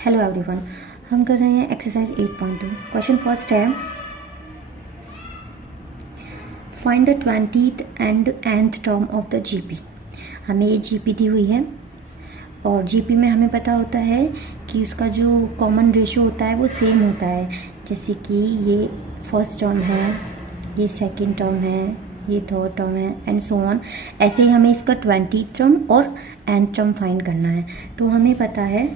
Hello everyone, हम कर रहे हैं एक्सरसाइज 8.2। क्वेश्चन फर्स्ट है, find the 20th and nth term of the GP. हमें ये जीपी दी हुई है और जीपी में हमें पता होता है कि उसका जो कॉमन रेशियो होता है वो सेम होता है। जैसे कि ये फर्स्ट टर्म है, ये सेकंड टर्म है, ये थर्ड टर्म है एंड सो ऑन। ऐसे ही हमें इसका 20th टर्म और nth टर्म फाइंड करना है। तो हमें पता है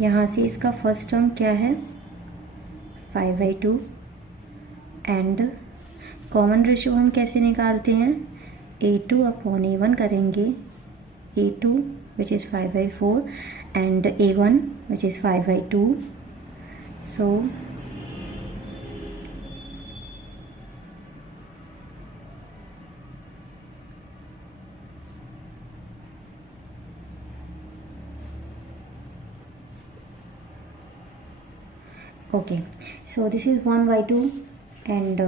यहाँ से इसका फर्स्ट टर्म क्या है 5/2 एंड कॉमन रेशियो हम कैसे निकालते हैं a2 अपॉन a1 करेंगे। a2 which is 5/4 and a1 which is 5/2। So okay, so this is 1/2 and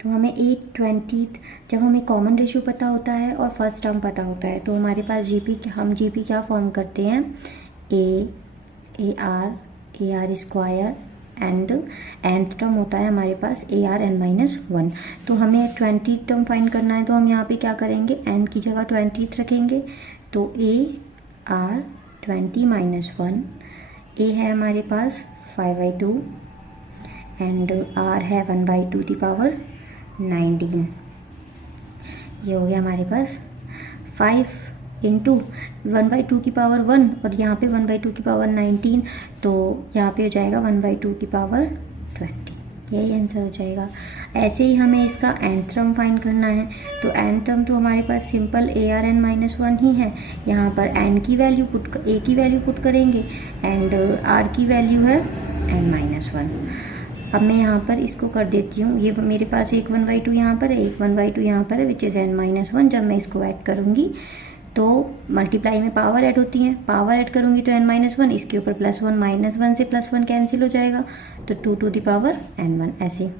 तो हमें 8/20 जब हमें कॉमन रेशियो पता होता है और फर्स्ट टर्म पता होता है तो हमारे पास हम जीपी क्या फॉर्म करते हैं A R square and nth term होता है हमारे पास ARn-1। तो हमें 20th टर्म फाइंड करना है तो हम यहाँ पे क्या करेंगे, n की जगह 20th रखेंगे। तो AR20-1, a है हमारे पास 5/2 एंड r है 1/2 19। ये हो गया हमारे पास 5 इंटू 1/2 और यहाँ पे 1/2 19, तो यहाँ पे हो जाएगा 1/2 यही आंसर हो जाएगा। ऐसे ही हमें इसका nth टर्म फाइंड करना है। तो nth टर्म तो हमारे पास सिंपल ARn-1 ही है। यहाँ पर a की वैल्यू पुट करेंगे एंड r की वैल्यू है n-1। अब मैं यहाँ पर इसको कर देती हूँ, ये मेरे पास एक 1/2 यहाँ पर है, एक 1/2 यहाँ पर है विच इज़ n-1। जब मैं इसको ऐड करूँगी तो मल्टीप्लाई में पावर ऐड होती है, पावर ऐड करूँगी तो n-1, इसके ऊपर +1 -1 से +1 कैंसिल हो जाएगा तो 2 n1 ऐसे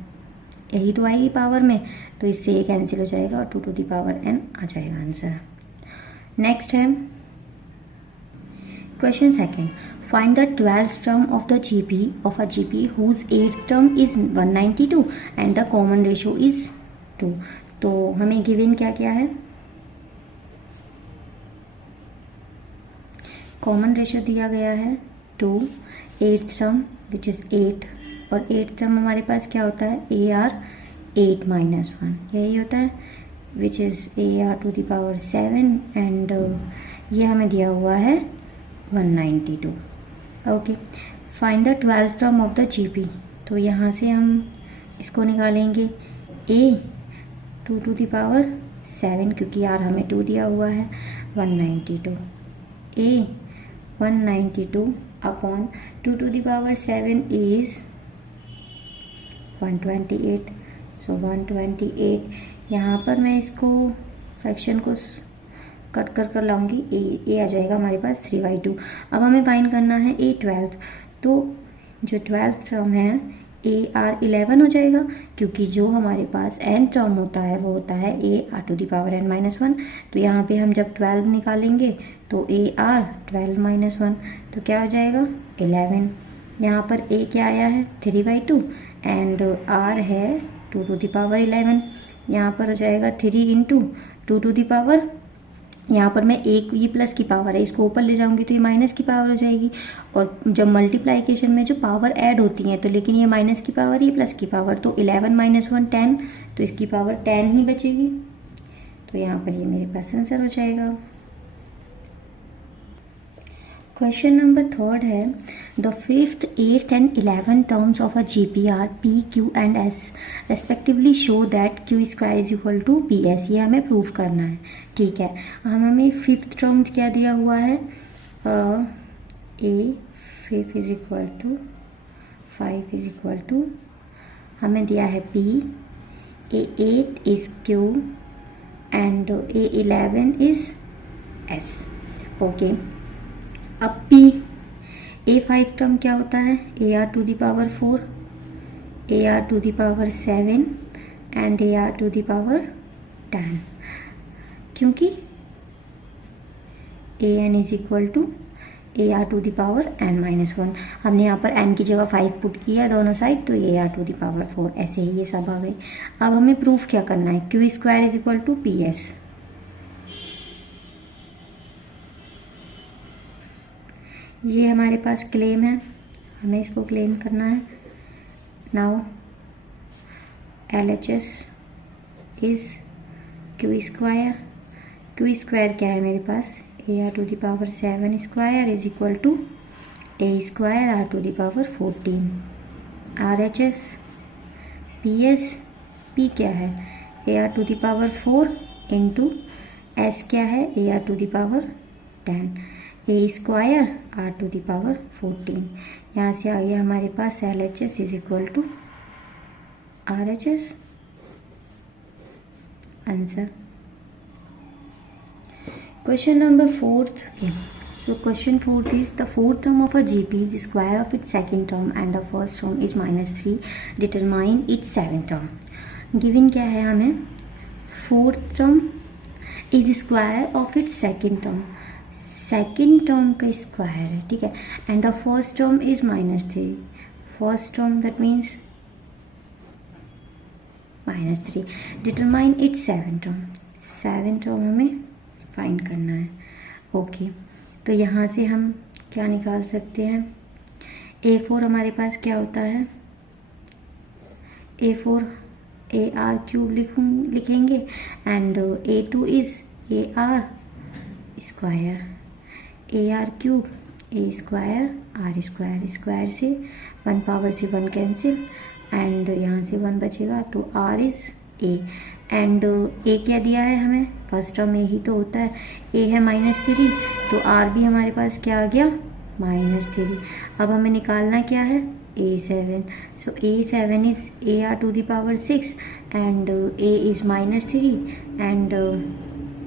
यही तो आएगी पावर में, तो इससे ये कैंसिल हो जाएगा और 2n आ जाएगा आंसर। नेक्स्ट है question second, find the 12th term of the GP whose 8th term is 192 and the common ratio is 2। तो हमें गिवन क्या क्या है, कॉमन रेशियो दिया गया है 2, 8th टर्म विच इज़ 8 और 8th टर्म हमारे पास क्या होता है AR8-1 यही होता है विच इज़ AR7 एंड ये हमें दिया हुआ है 192। Okay, find the 12th term of the GP. तो यहाँ से हम इसको निकालेंगे A2 क्योंकि यार हमें 2 दिया हुआ है 192 A192 अपॉन 2 इज 128। सो 128 यहाँ पर मैं इसको फ्रैक्शन को कट कर लाऊंगी, ए आ जाएगा हमारे पास 3/2। अब हमें फाइंड करना है A12। तो जो 12th टर्म है AR11 हो जाएगा क्योंकि जो हमारे पास n टर्म होता है वो होता है AR2n-1। तो यहाँ पे हम जब 12 निकालेंगे तो AR12-1 तो क्या हो जाएगा 11। यहाँ पर a क्या आया है 3/2 एंड r है 211। यहाँ पर हो जाएगा 3 इंटू 2 यहाँ पर मैं एक ये प्लस की पावर है, इसको ऊपर ले जाऊंगी तो ये माइनस की पावर हो जाएगी। और जब मल्टीप्लाइकेशन में जो पावर ऐड होती हैं तो लेकिन ये माइनस की पावर, ये प्लस की पावर, तो 11 - 1 10, तो इसकी पावर 10 ही बचेगी। तो यहाँ पर ये मेरे पास आंसर हो जाएगा। क्वेश्चन नंबर थर्ड है, the 5th, 8th and 11th terms of a GPR P, Q and S respectively show that Q² is equal to PS। ये हमें प्रूव करना है, ठीक है। हमें 5th टर्म क्या दिया हुआ है A5 is equal to 5 is equal to हमें दिया है P, A8 is Q and A11 is S। Okay, अब P A5 टर्म क्या होता है AR4, AR7 एंड AR10 क्योंकि AN is equal to A R to the power n minus 1। हमने यहाँ पर n की जगह 5 पुट किया दोनों साइड, तो A R to the power 4, ऐसे ही ये सब आ गई। अब हमें प्रूफ क्या करना है, Q square is equal to P S. ये हमारे पास क्लेम है, हमें इसको क्लेम करना है। Now L H S is Q square. Q square क्या है मेरे पास, A R to the power 7 square is equal to A square R to the power 14। R H S P S, P क्या है A R to the power 4 into S क्या है A R to the power 10, A square R to the power 14। यहाँ से आ गया हमारे पास L H S is equal to R H S. Answer question number 4th। So question 4th is the fourth term of a GP is square of its second term and the first term is -3. Determine its seventh term. Given क्या है हमें, fourth term is square of its second term, second term का square है, ठीक है, and the first term is -3। First term that means -3। Determine its seventh term, seventh term हमें find करना है। ओके, तो यहाँ से हम क्या निकाल सकते हैं, A4 हमारे पास क्या होता है, A4 AR क्यूब लिखेंगे and A2 is AR square, AR cube A square R square, square से 1 पावर से 1 कैंसिल एंड यहाँ से 1 बचेगा, तो R is A and A क्या दिया है हमें, फर्स्ट टर्म A ही तो होता है, A है -3, तो R भी हमारे पास क्या आ गया -3। अब हमें निकालना क्या है A7, so A7 is AR to the power 6 and A is -3 and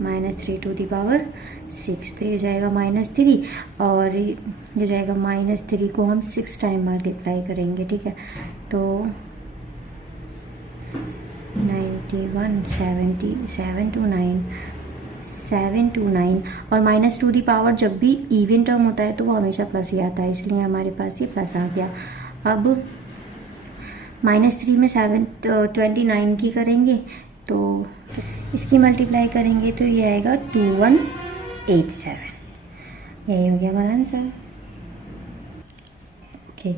-3 to the power 6, तो ये जाएगा -3 और ये जाएगा -3 को हम 6 टाइम मल्टीप्लाई करेंगे, ठीक है, तो 91 70 7 to 9 7 to 9 और -2 दी पावर जब भी इवन टर्म होता है तो वो हमेशा प्लस ही आता है, इसलिए हमारे पास ये प्लस आ गया। अब -3 में 29 की करेंगे तो इसकी मल्टीप्लाई करेंगे तो ये आएगा 2187, यही हो गया हमारा answer. Okay,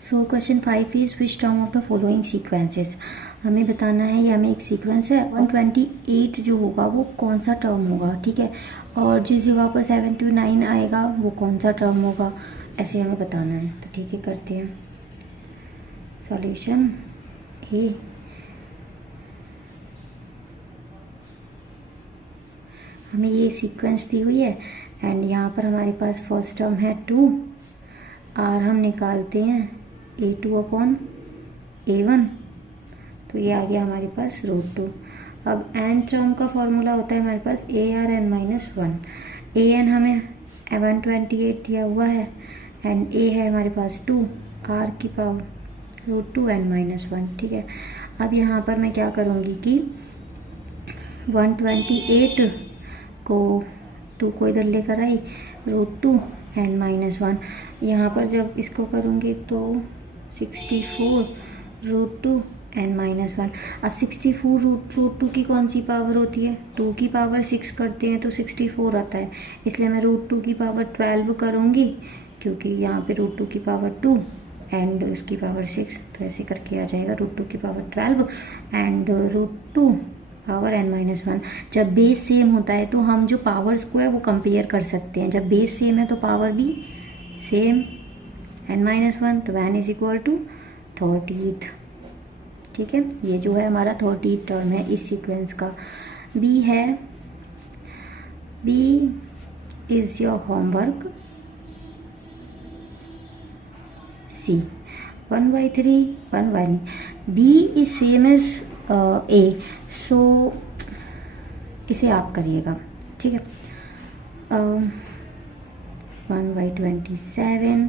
so question 5 is which term of the following sequences, हमें बताना है, ये हमें एक सीक्वेंस है 128 जो होगा वो कौन सा टर्म होगा, ठीक है, और जिस जगह पर 7 to 9 आएगा वो कौन सा टर्म होगा, ऐसे हमें बताना है। तो ठीक है, करते हैं सॉल्यूशन। ए हमें ये सीक्वेंस दी हुई है एंड यहाँ पर हमारे पास फर्स्ट टर्म है 2, आर हम निकालते हैं A2/A1, तो ये आ गया हमारे पास √2। अब एन टर्म का फॉर्मूला होता है हमारे पास ARn-1, AN हमें 128 दिया हुआ है एंड A है हमारे पास 2, R की पावर √2n-1, ठीक है। अब यहाँ पर मैं क्या करूँगी कि 128 को 2 को इधर लेकर आई, √2n-1, यहाँ पर जब इसको करूँगी तो 64 √2n-1। अब 64 √2 की कौन सी पावर होती है, 2 की पावर 6 करते हैं तो 64 आता है, इसलिए मैं √2 की पावर 12 करूँगी क्योंकि यहाँ पे √2 की पावर 2 एंड उसकी पावर 6, तो ऐसे करके आ जाएगा √2 की पावर 12 एंड √2 पावर n-1। जब बेस सेम होता है तो हम जो पावर्स को है वो कंपेयर कर सकते हैं, जब बेस सेम है तो पावर भी सेम n-1, तो n is equal to 30th, ठीक है। ये जो है हमारा 30th टर्म है इस सीक्वेंस का। बी है, B is your homework, C 1/3 1/1, B is same as A, so इसे आप करिएगा, ठीक है। 1/27,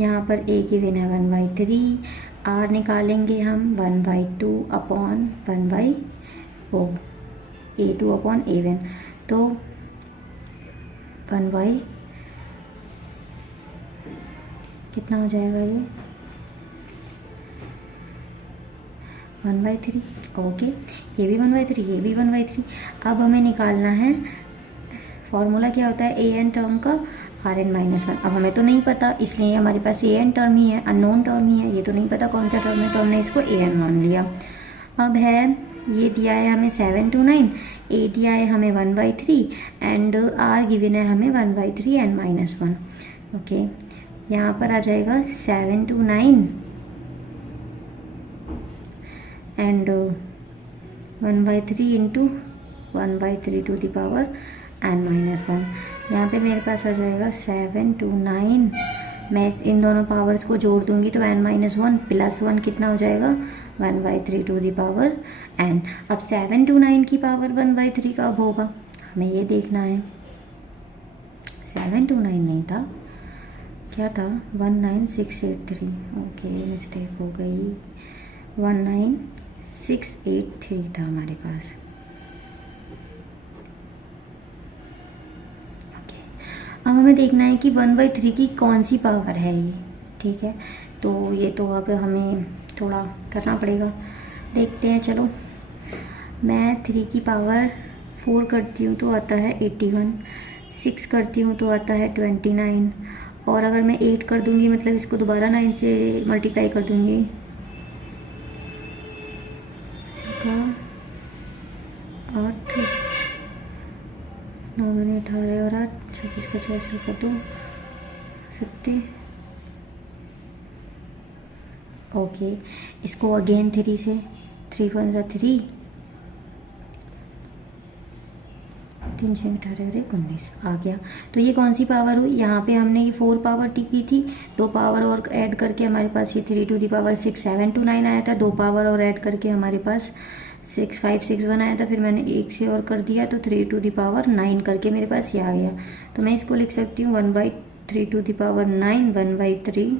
यहाँ पर ए की विन है 1/3, आर निकालेंगे हम 1/2/1/A2/A1, तो 1/2 कितना हो जाएगा ये 1/3। ओके, ये भी 1/3, ये भी 1/3। अब हमें निकालना है फॉर्मूला क्या होता है an टर्म का Rn-1। अब हमें तो नहीं पता, इसलिए हमारे पास an टर्म ही है, अननोन टर्म ही है, ये तो नहीं पता कौन सा टर्म है, तो हमने इसको an मान लिया। अब है ये दिया है हमें 7 to 9, a दिया है हमें 1/3 एंड r गिवन है हमें 1/3 n-1। ओके, यहाँ पर आ जाएगा 7 to 9 and 1/3 into 1/3 to the power n-1। यहाँ पे मेरे पास आ जाएगा 7 to 9, मैं इन दोनों पावर्स को जोड़ दूंगी तो n-1 प्लस 1 कितना हो जाएगा 1/3 टू द पावर n। अब 7 to 9 की पावर 1/3 कब होगा, हमें ये देखना है। 7 to 9 नहीं था, क्या था 19683। ओके, मिस्टेक हो गई, 19683 था हमारे पास। अब हमें देखना है कि 1/3 की कौन सी पावर है ये, ठीक है। तो ये तो अब हमें थोड़ा करना पड़ेगा, देखते हैं। चलो, मैं 3 की पावर 4 करती हूँ तो आता है 81, 6 करती हूँ तो आता है 29, और अगर मैं 8 कर दूँगी मतलब इसको दोबारा 9 से मल्टीप्लाई कर दूँगी, 8 9 मैंने 18 और 8 26 का 46 का 2 70। ओके, इसको अगेन 3 से, 3 1 जा 3, 3 6 18 और 1 19 आ गया। तो ये कौन सी पावर हुई, यहाँ पे हमने ये 4 पावर टी की थी, 2 पावर और ऐड करके हमारे पास ये 3 टू द पावर 6 7 to 9 आया था, 2 पावर और ऐड करके हमारे पास 6 5 6 1 आया था, फिर मैंने 1 से और कर दिया तो 3 टू द पावर 9 करके मेरे पास ये आ गया। तो मैं इसको लिख सकती हूँ 1/3 टू द पावर 9 1/3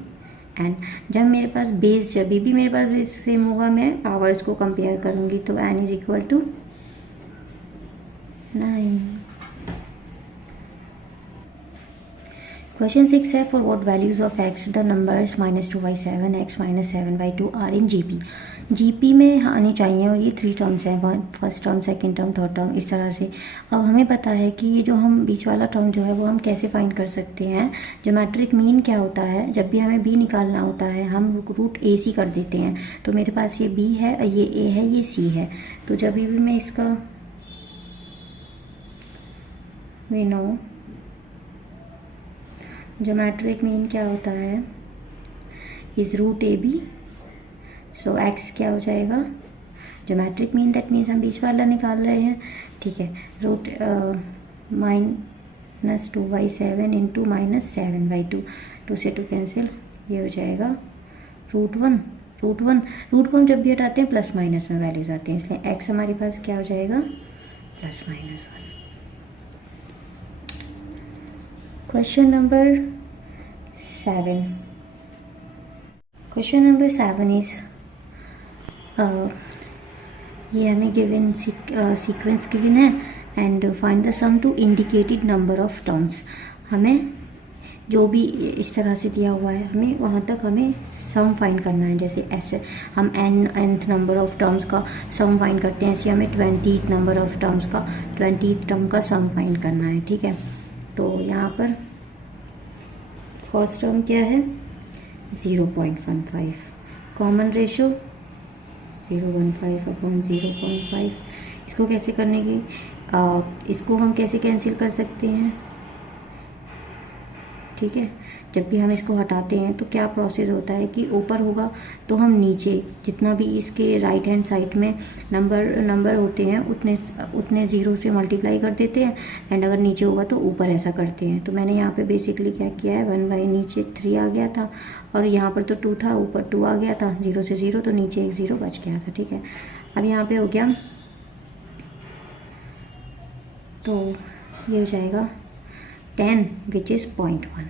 एन। जब मेरे पास बेस, जब भी मेरे पास बेस सेम होगा मैं पावर्स को कंपेयर करूँगी, तो n is equal to 9। Question 6 है, for what values of x the numbers -2/7 x -7/2 are in GP. GP में आनी चाहिए, और ये 3 टर्म्स हैं, first term, second term, third term, इस तरह से। अब हमें पता है कि ये जो हम बीच वाला टर्म जो है वो हम कैसे फाइंड कर सकते हैं। ज्योमेट्रिक मीन क्या होता है, जब भी हमें b निकालना होता है हम रूट ए सी कर देते हैं। तो मेरे पास ये b है, ये a है, ये c है। तो जब भी मैं इसका वी नो ज्योमेट्रिक मीन क्या होता है is root A B, so X क्या हो जाएगा ज्योमेट्रिक मीन, दैट मीन्स हम बीच वाला निकाल रहे हैं, ठीक है। रूट -2/7 इंटू -7/2, 2 से 2 कैंसिल, ये हो जाएगा √1। रूट को हम जब भी हटाते हैं प्लस माइनस में वैल्यूज आते हैं, इसलिए एक्स हमारे पास क्या हो जाएगा +-1। Question number 7। Question number 7 is, ये हमें गिवन सीक्वेंस गिवन है and find the sum to indicated number of terms. हमें जो भी इस तरह से दिया हुआ है हमें वहाँ तक हमें सम फाइंड करना है। जैसे ऐसे हम nth नंबर ऑफ टर्म्स का सम फाइंड करते हैं, ऐसे हमें 20th नंबर ऑफ टर्म्स का 20th टर्म का सम फाइंड करना है, ठीक है। तो यहाँ पर फर्स्ट टर्म क्या है 0.15, कॉमन रेशो 0.15/0.5। इसको कैसे करने की, इसको हम कैसे कैंसिल कर सकते हैं, ठीक है। जब भी हम इसको हटाते हैं तो क्या प्रोसेस होता है कि ऊपर होगा तो हम नीचे जितना भी इसके राइट हैंड साइड में नंबर होते हैं उतने ज़ीरो से मल्टीप्लाई कर देते हैं, एंड अगर नीचे होगा तो ऊपर ऐसा करते हैं। तो मैंने यहाँ पे बेसिकली क्या किया है, 1 नीचे 3 आ गया था, और यहाँ पर तो 2 था, ऊपर 2 आ गया था, 0 से 0 तो नीचे एक 0 बच गया था, ठीक है। अब यहाँ पे हो गया, तो ये हो जाएगा 10 विच इज़ 0.1,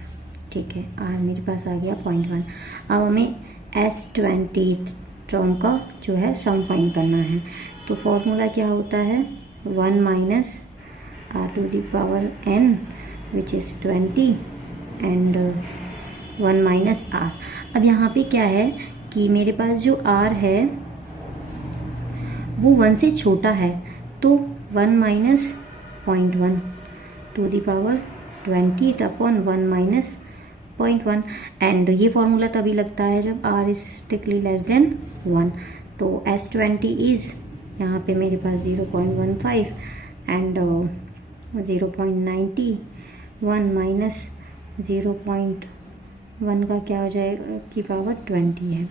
ठीक है। और मेरे पास आ गया 0.1। अब हमें S20 टर्म का जो है सम फाइंड करना है। तो फॉर्मूला क्या होता है 1 - r⁴ n which is 20 and 1 minus R. अब यहाँ पे क्या है कि मेरे पास जो आर है वो 1 से छोटा है, तो 1 minus 0.1 to the power 20 upon 1 minus 0.1। And ये फॉर्मूला तभी लगता है जब R is strictly less than 1। तो S20 इज यहाँ पे मेरे पास 0.15 एंड 0.90, 1 माइनस 0.1 का क्या हो जाएगा की पावर 20 है।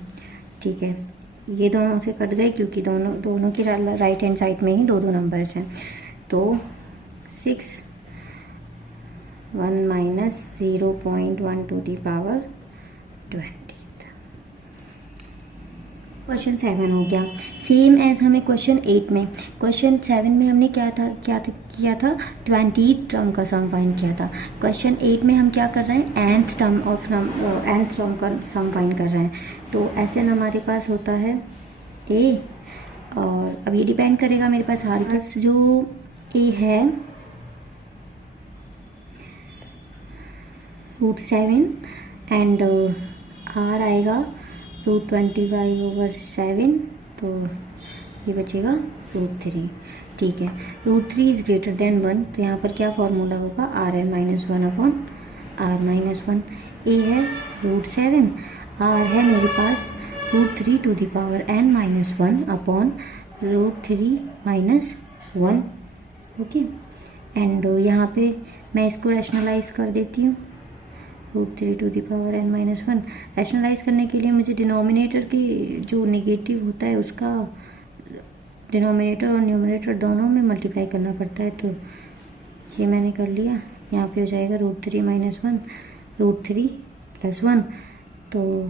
ठीक है, ये दोनों से कट गए क्योंकि दोनों की राइट हैंड साइड में ही दो नंबर्स हैं। तो 6 1 minus 0.1 to the power 20। Question 7 हो गया। सेम एज हमें क्वेश्चन 8 में, क्वेश्चन 7 में हमने किया था 20th टर्म का सम फाइंड किया था। क्वेश्चन 8 में हम क्या कर रहे हैं, nth टर्म का सम फाइंड कर रहे हैं। तो Sn हमारे पास होता है a, और अब ये डिपेंड करेगा मेरे पास हमारे पास जो a है √7 एंड r आएगा √25/7, तो ये बचेगा √3। ठीक है, √3 इज ग्रेटर देन 1, तो यहाँ पर क्या फॉर्मूला होगा, Rn-1 अपॉन r-1। a है √7, r है मेरे पास √3 to the power n-1 upon √3 minus 1। Okay, and यहाँ पे मैं इसको रैशनलाइज कर देती हूँ, √3 to the power n-1। Rationalise करने के लिए मुझे डिनोमिनेटर की जो नेगेटिव होता है उसका डिनोमिनेटर और न्यूमरेटर दोनों में मल्टीप्लाई करना पड़ता है। तो ये मैंने कर लिया, यहाँ पे हो जाएगा √3 माइनस 1, √3 प्लस 1, तो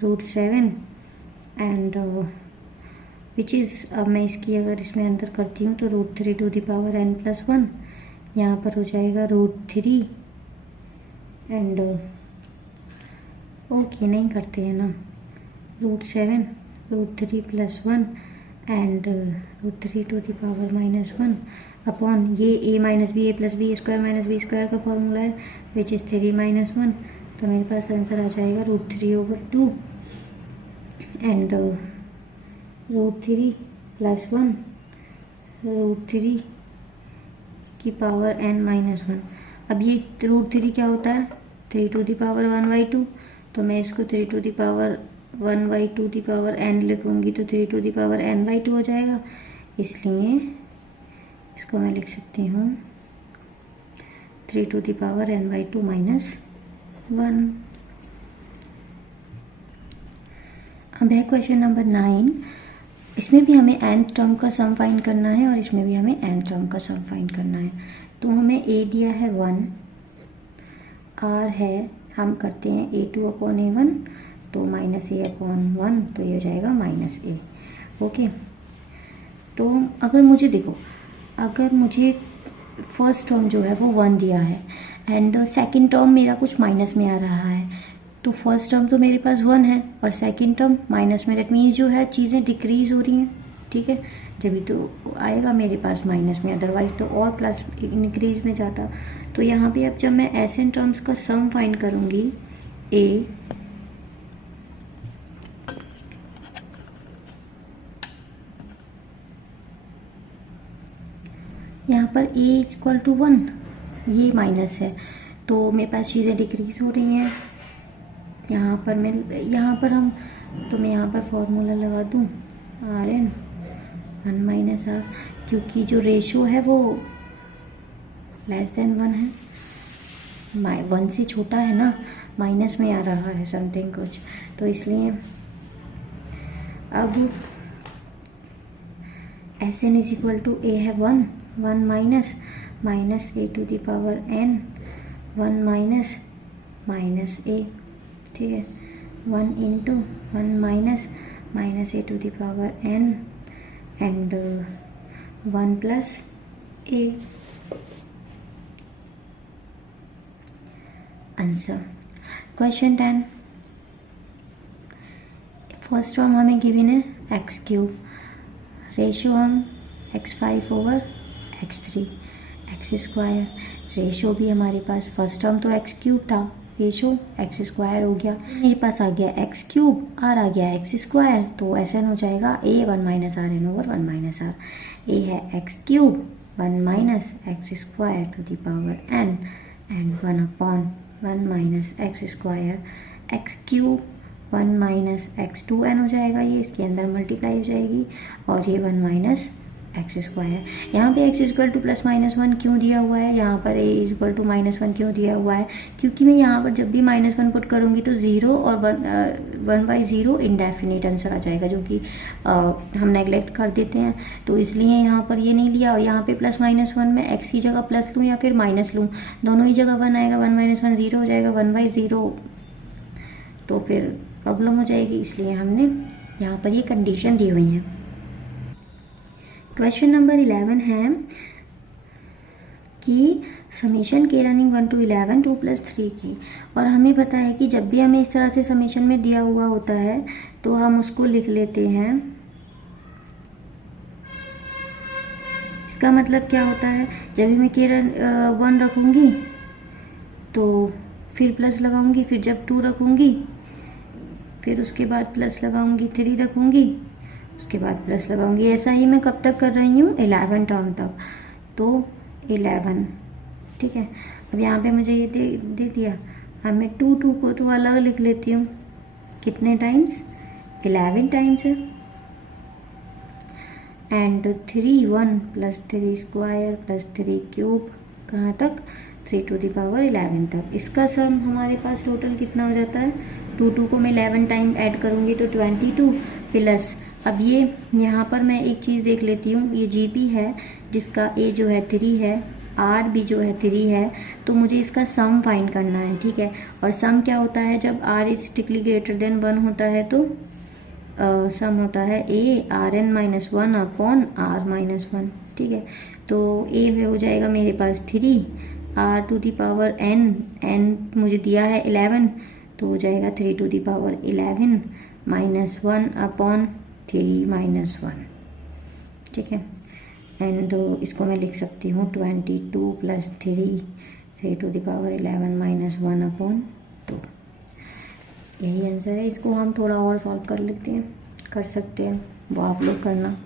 √7 एंड विच इज़, अब मैं इसकी अगर इसमें अंदर करती हूँ तो √3 टू दी पावर n+1, यहाँ पर हो जाएगा √3 एंड ओके नहीं करते हैं ना, √7 √3 plus 1 and √3 to the power -1 upon ये a minus B, A plus B square minus B square का फॉर्मूला है विच इज़ 3 माइनस 1। तो मेरे पास आंसर आ जाएगा √3/2 एंड √3 प्लस 1 √3 की पावर n-1। अब ये √3 क्या होता है, 3 टू दी पावर 1/2, तो मैं इसको 3 to the power 1/2 the power n लिखूंगी तो 3 टू दी पावर n/2 हो जाएगा। इसलिए इसको मैं लिख सकती हूँ 3 to the power n/2 minus 1। अब है क्वेश्चन नंबर 9। इसमें भी हमें nth टर्म का सम फाइंड करना है और इसमें भी हमें nth टर्म का सम फाइंड करना है। तो हमें a दिया है 1, r है, हम करते हैं a2/a1, तो -a/1, तो ये हो जाएगा -a। ओके, तो अगर मुझे देखो, अगर मुझे फर्स्ट टर्म जो है वो 1 दिया है एंड सेकंड टर्म मेरा कुछ माइनस में आ रहा है, तो फर्स्ट टर्म तो मेरे पास 1 है और सेकंड टर्म माइनस में, दैट मीन्स जो है चीज़ें डिक्रीज हो रही हैं। ठीक है, जब तो आएगा मेरे पास माइनस में, अदरवाइज तो और प्लस इंक्रीज में जाता। तो यहाँ पे अब जब मैं Sn टर्म्स का सम फाइंड करूँगी, a यहाँ पर a = 1, ये माइनस है तो मेरे पास चीज़ें डिक्रीज हो रही हैं। यहाँ पर मैं यहाँ पर फॉर्मूला लगा दूँ Rn(1 - r), क्योंकि जो रेशियो है वो लेस देन 1 है, 1 से छोटा है ना, माइनस में आ रहा है समथिंग कुछ, तो इसलिए अब Sn = a है 1 minus a to the power n, 1 minus a। ठीक है, 1 into 1 minus a to the power n and 1 plus a। Answer question 10। First term हमें गिवन है x3, रेशियो हम x5/x3, x², रेशियो भी हमारे पास फर्स्ट टर्म तो x³ था ratio x square हो गया, मेरे पास आ गया एक्स क्यूब, आर आ गया एक्स स्क्वायर, तो एस एन हो जाएगा A 1 minus R N over 1 minus R. A है X cube 1 minus X square to the power N and 1 upon 1 minus X square X cube 1 minus X 2n हो जाएगा, ये इसके अंदर multiply हो जाएगी, और ये 1 माइनस एक्स स्क्वायर। यहाँ पे x equal two plus minus 1 क्यों दिया हुआ है, यहाँ पर ए इज इक्वल टू -1 क्यों दिया हुआ है, क्योंकि मैं यहाँ पर जब भी -1 पुट करूँगी तो 0 और 1/0 इंडेफिनिट आंसर आ जाएगा, जो कि हम नेगलेक्ट कर देते हैं, तो इसलिए यहाँ पर ये नहीं लिया। और यहाँ पे प्लस -1 में एक्स की जगह प्लस लूँ या फिर माइनस लूँ, दोनों ही जगह 1 आएगा, 1 - 1 0 हो जाएगा, 1/0 तो फिर प्रॉब्लम हो जाएगी, इसलिए हमने यहाँ पर ये कंडीशन दी हुई है। क्वेश्चन नंबर 11 है कि समीशन के रनिंग 1 to 11 2 + 3 की, और हमें पता है कि जब भी हमें इस तरह से समीशन में दिया हुआ होता है तो हम उसको लिख लेते हैं। इसका मतलब क्या होता है, जब भी मैं के 1 रखूँगी तो फिर प्लस लगाऊंगी, फिर जब 2 रखूँगी फिर उसके बाद प्लस लगाऊंगी, 3 रखूँगी उसके बाद प्लस लगाऊंगी। ऐसा ही मैं कब तक कर रही हूँ, 11 टर्म तक, तो 11, ठीक है। अब यहाँ पे मुझे ये दे दिया, अब मैं 2 को तो अलग लिख लेती हूँ, कितने टाइम्स, 11 टाइम्स है, एंड 3 1 + 3 स्क्वायर + 3 क्यूब, कहाँ तक, 3 to the power 11 तक। इसका सम हमारे पास टोटल कितना हो जाता है, 2 को मैं 11 टाइम ऐड करूँगी तो 22 प्लस, अब ये यहाँ पर मैं एक चीज़ देख लेती हूँ, ये जीपी है जिसका ए जो है 3 है, आर भी जो है 3 है, तो मुझे इसका सम फाइंड करना है, ठीक है। और सम क्या होता है, जब R is strictly greater than 1 होता है तो सम होता है ए Rn - 1 अपॉन R - 1, ठीक है। तो ए हो जाएगा मेरे पास 3, R to the power n मुझे दिया है 11, तो हो जाएगा 3 to the power 11 - 1 अपॉन 3 - 1, ठीक है। एंड इसको मैं लिख सकती हूँ 22 + 3 to the power 11 - 1 अपॉन 2, यही आंसर है। इसको हम थोड़ा और सॉल्व कर लेते हैं, कर सकते हैं, वो आप लोग करना।